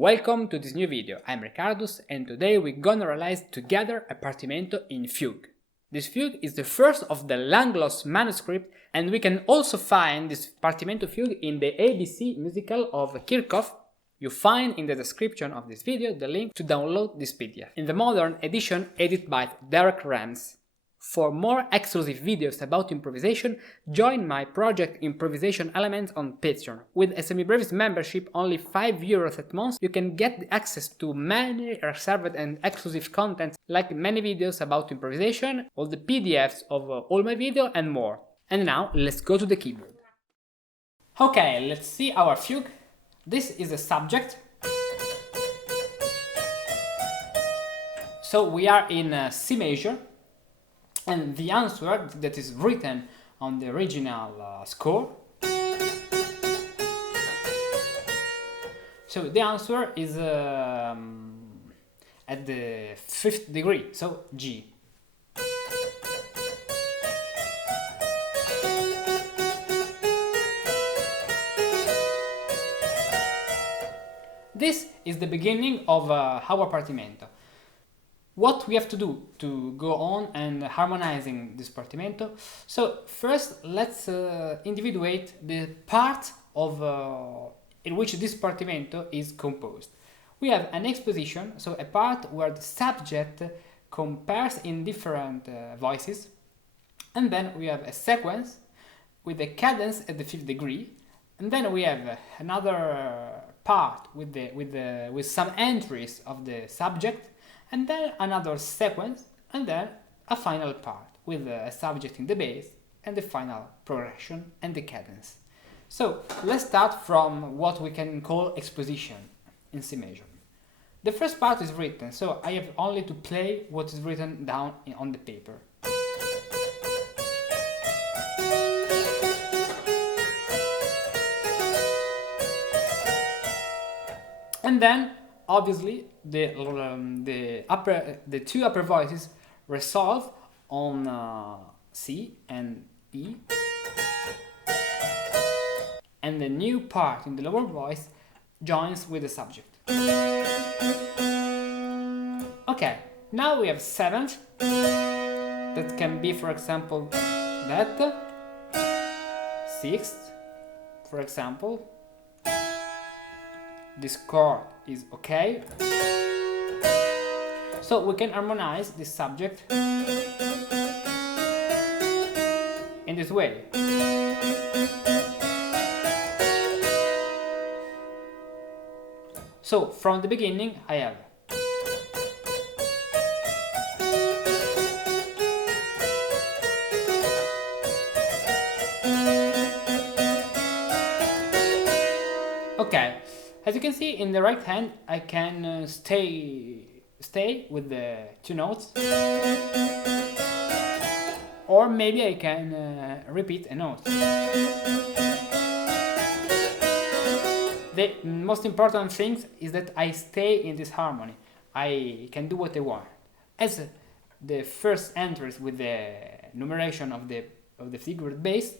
Welcome to this new video. I'm Ricardus and today we're gonna realize together a Partimento in fugue. This fugue is the first of the long-lost manuscript and we can also find this Partimento fugue in the ABC musical of Kirchhoff. You find in the description of this video the link to download this PDF in the modern edition edited by Derek Rams. For more exclusive videos about improvisation, join my project Improvisation Elements on Patreon. With a semi-brevis membership, only €5 a month, you can get access to many reserved and exclusive content like many videos about improvisation, all the PDFs of all my videos and more. And now, let's go to the keyboard. Okay, let's see our fugue. This is the subject. So we are in C major. And the answer that is written on the original score. So the answer is at the 5th degree, so G. This is the beginning of our Partimento. What we have to do to go on and harmonizing this Partimento? So first let's individuate the part of in which this Partimento is composed. We have an exposition, so a part where the subject compares in different voices, and then we have a sequence with a cadence at the 5th degree, and then we have another part with some entries of the subject, and then another sequence, and then a final part with a subject in the bass and the final progression and the cadence. So let's start from what we can call exposition in C major. The first part is written, so I have only to play what is written down on the paper. And then obviously, the two upper voices resolve on C and E, and the new part in the lower voice joins with the subject. Okay, now we have 7th, that can be, for example, that, 6th, for example. This chord is okay. So we can harmonize this subject in this way. So from the beginning I have okay. As you can see, in the right hand, I can stay with the two notes, or maybe I can repeat a note. The most important thing is that I stay in this harmony. I can do what I want. As the first enters with the numeration of the figured bass,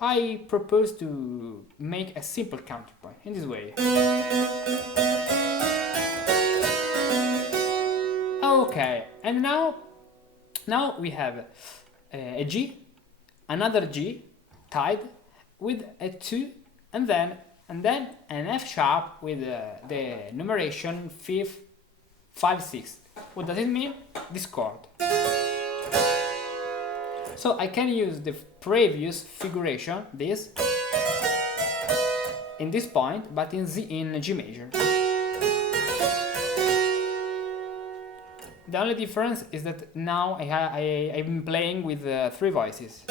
I propose to make a simple counterpoint in this way. Okay, and now we have a G, another G tied with a 2, and then an F sharp with the numeration 5, 6. What does it mean? This chord. So I can use the previous figuration, this, in this point, but in G major. The only difference is that now I'm playing with 3 voices.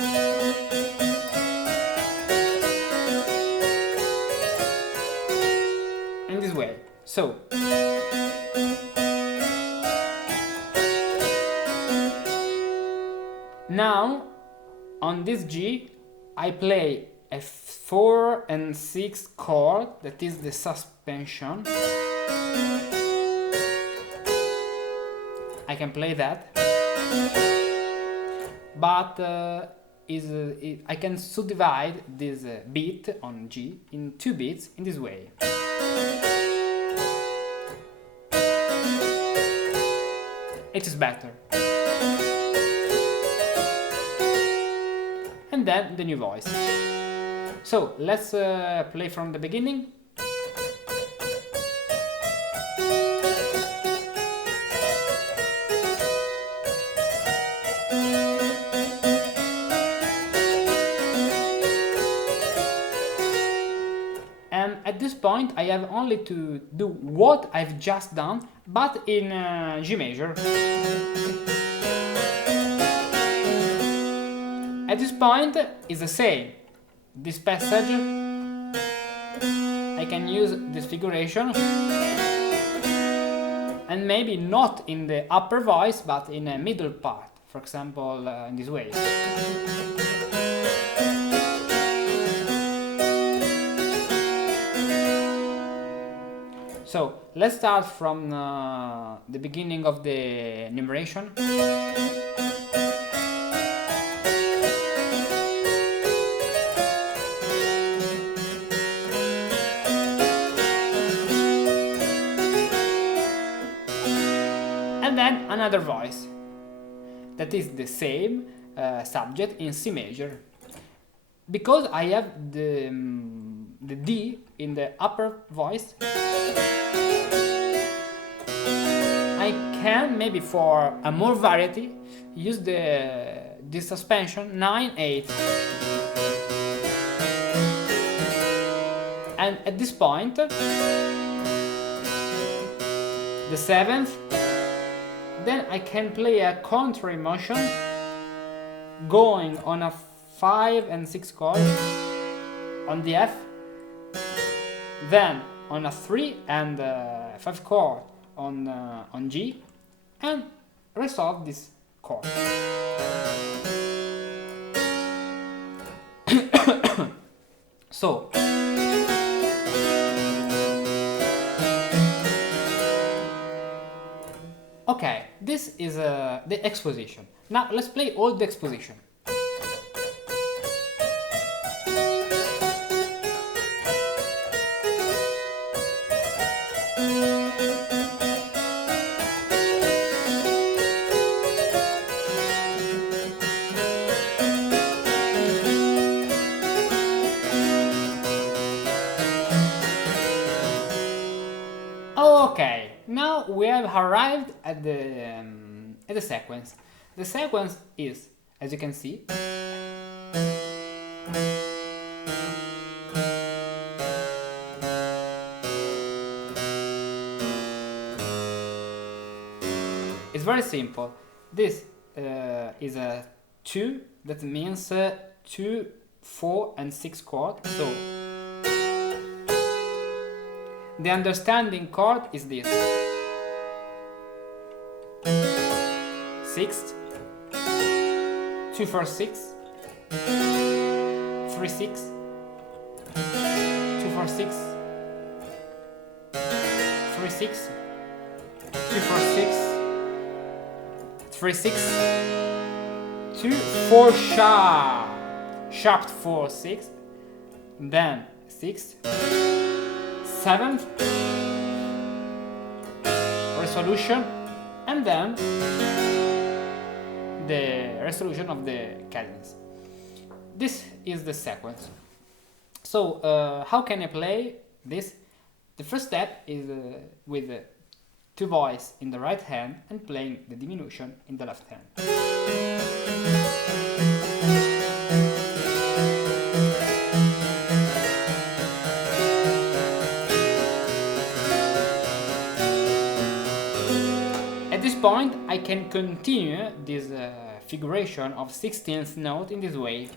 In this way. So now, on this G, I play a 4 and 6 chord, that is the suspension. I can play that, but I can subdivide this beat on G in 2 beats in this way. it is better. And then the new voice. So let's play from the beginning. And at this point I have only to do what I've just done, but in G major. At this point is the same. This passage, I can use this figuration, and maybe not in the upper voice, but in a middle part, for example, in this way. So let's start from the beginning of the enumeration. And then another voice that is the same subject in C major. Because I have the D in the upper voice, I can, maybe for a more variety, use this suspension 9/8. And at this point, the 7th, then I can play a contrary motion going on a 5 and 6 chord on the F, then on a 3 and 5 chord on G, and resolve this chord. So okay, this is the exposition. Now let's play all the exposition. Okay, now we have arrived at the sequence. The sequence is, as you can see, it's very simple. This is a 2, that means 2, 4 and 6 chord. So the understanding chord is this: 6th, 2, 4, 6, 3, 6, 2, 4, 6, 3, 6, 2, 4, 6, 3, 6, 2, 4 sharp, sharp 4, 6, then 6, 7th, resolution, and then the resolution of the cadence. This is the sequence. So how can I play this? The first step is with the 2 voice in the right hand and playing the diminution in the left hand. At this point, I can continue this figuration of 16th note in this way.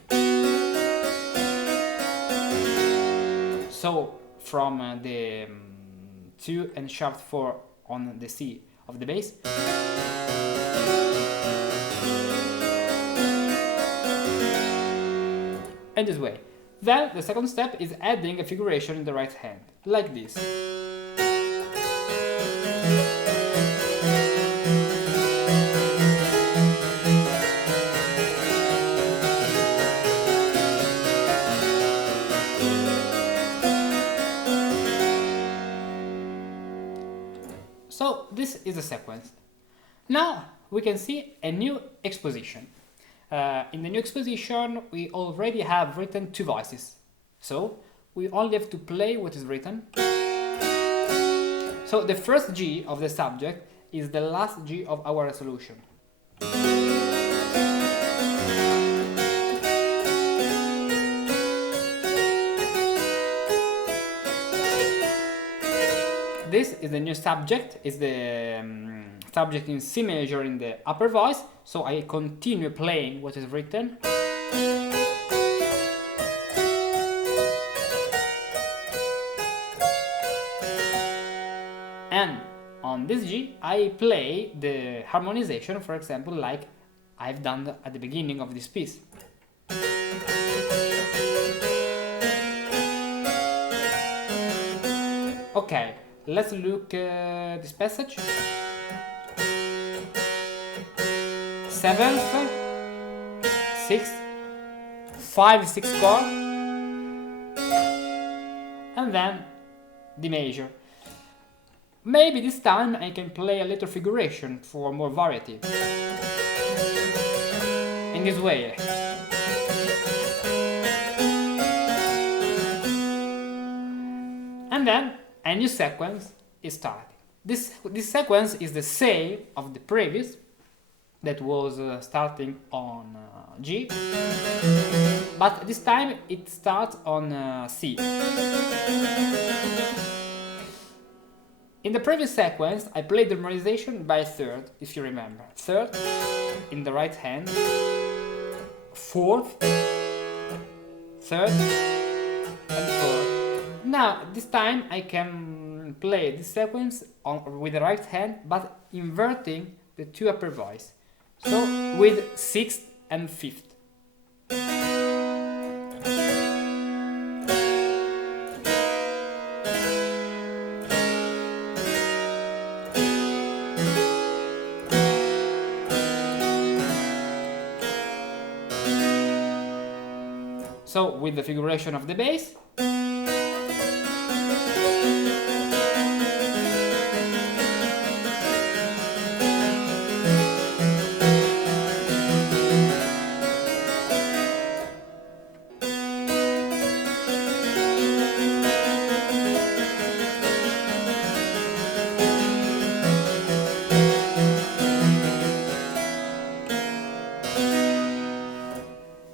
So from the 2 and sharp 4 on the C of the bass, and this way. Then the second step is adding a figuration in the right hand, like this. So this is the sequence. Now we can see a new exposition. In the new exposition, we already have written two voices. So we only have to play what is written. So the first G of the subject is the last G of our resolution. This is the new subject, is the subject in C major in the upper voice, so I continue playing what is written. And on this G, I play the harmonization, for example, like I've done at the beginning of this piece. Okay, let's look at this passage. Seventh, sixth, 5/6 chord, and then D major. Maybe this time I can play a little figuration for more variety. In this way. And then a new sequence is starting. This sequence is the same of the previous, that was starting on G, but this time it starts on C. In the previous sequence, I played the harmonization by third, if you remember. Third in the right hand, fourth, third, and fourth. Now, this time I can play this sequence with the right hand, but inverting the two upper voice. So, with sixth and fifth. So, with the figuration of the bass.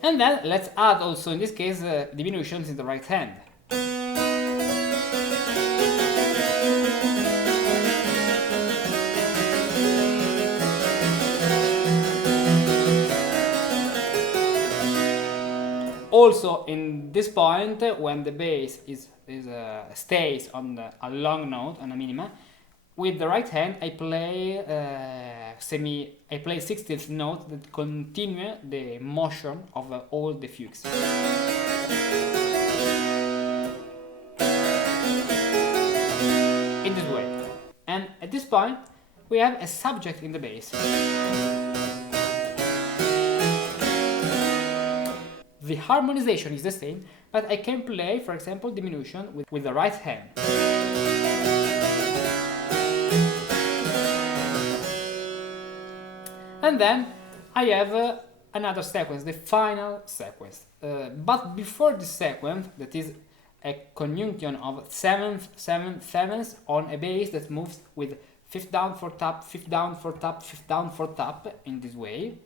And then let's add also in this case diminutions in the right hand. Also in this point, when the bass stays on a long note, on a minima, with the right hand I play 16th note that continue the motion of all the fugues. In this way. And at this point we have a subject in the bass. The harmonization is the same, but I can play, for example, diminution with the right hand. And then I have another sequence, the final sequence. But before this sequence, that is a conjunction of 7th, 7th, 7th on a bass that moves with 5th down, 4th up, 5th down, 4th up, 5th down, 4th up, in this way.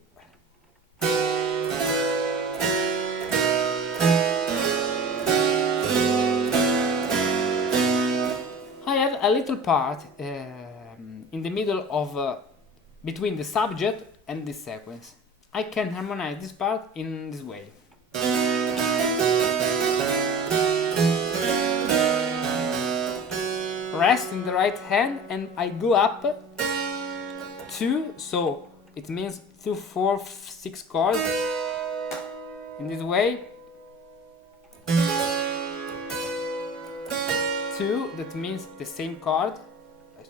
I have a little part in the middle of between the subject and this sequence. I can harmonize this part in this way. Rest in the right hand and I go up 2, so it means 2, 4, 6 chords in this way. 2, that means the same chord,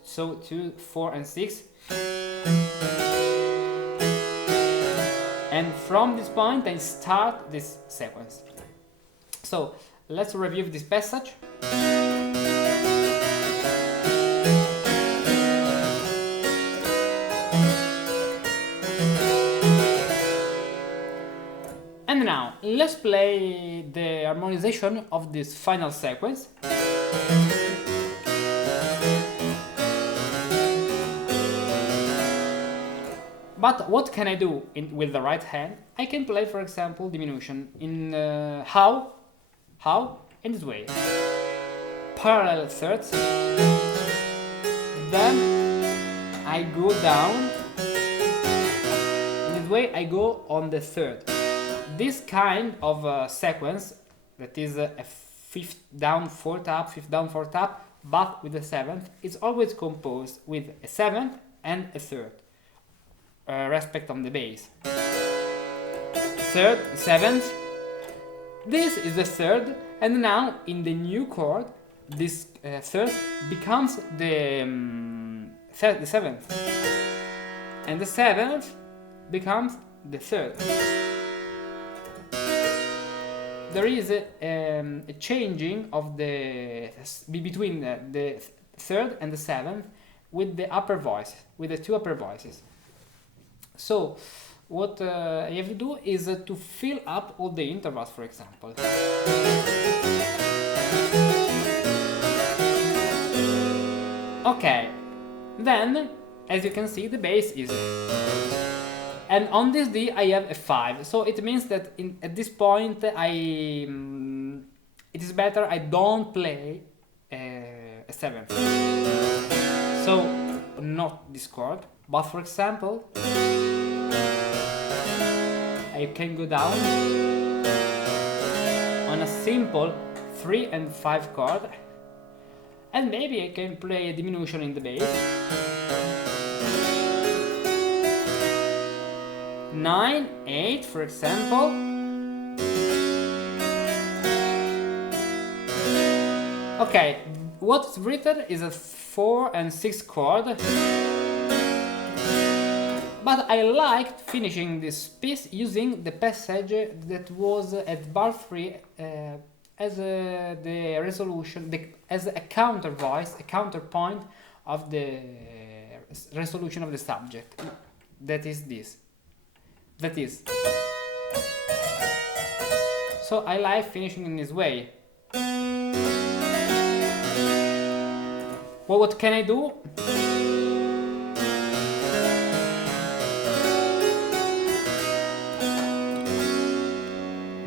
so 2, 4 and 6. And from this point I start this sequence. So let's review this passage. let's play the harmonization of this final sequence. But what can I do with the right hand? I can play, for example, diminution in how in this way, parallel thirds. Then I go down. In this way, I go on the third. This kind of sequence, that is a fifth down, fourth up, fifth down, fourth up, but with a seventh, is always composed with a seventh and a third. Respect on the bass. Third, seventh. This is the third, and now in the new chord, this third becomes the seventh, and the seventh becomes the third. There is a changing of the between the third and the seventh with the upper voice, with the two upper voices. So what I have to do is to fill up all the intervals, for example. Okay, then as you can see, the bass is, and on this D I have a 5, so it means that at this point it is better I don't play a 7th, so not this chord, but for example I can go down on a simple 3 and 5 chord, and maybe I can play a diminution in the bass. 9, 8 for example. Okay, what's written is a 4 and 6 chord, but I liked finishing this piece using the passage that was at bar 3 as the resolution, as a counter voice, a counterpoint of the resolution of the subject. That is this. That is. So I like finishing in this way. Well, what can I do?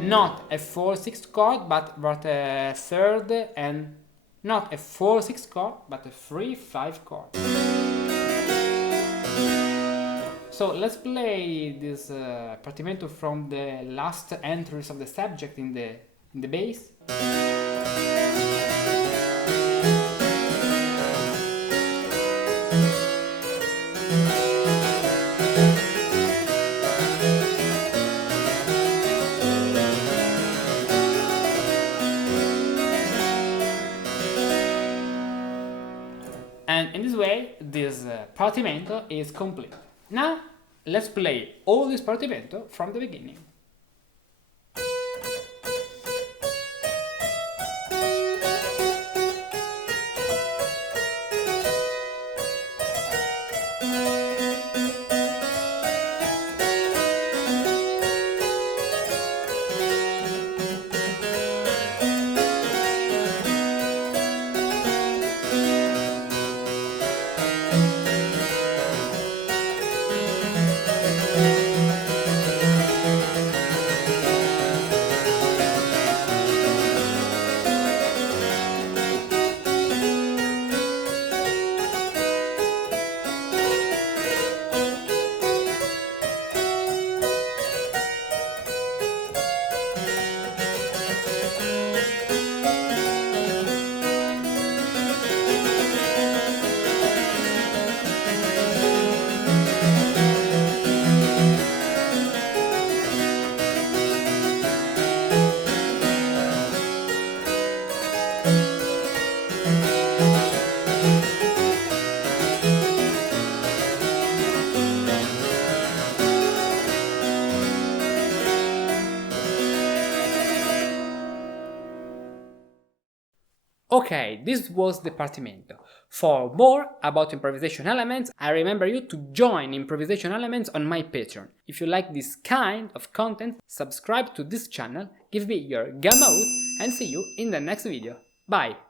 Not a 4-6 chord, but a third, and not a 4-6 chord, but a 3-5 chord. So let's play this Partimento from the last entries of the subject in the bass. And in this way, this Partimento is complete. Now, let's play all this Partimento from the beginning. Okay, this was the Partimento. For more about improvisation elements, I remember you to join improvisation elements on my Patreon. If you like this kind of content, subscribe to this channel, give me your gamma out, and see you in the next video. Bye!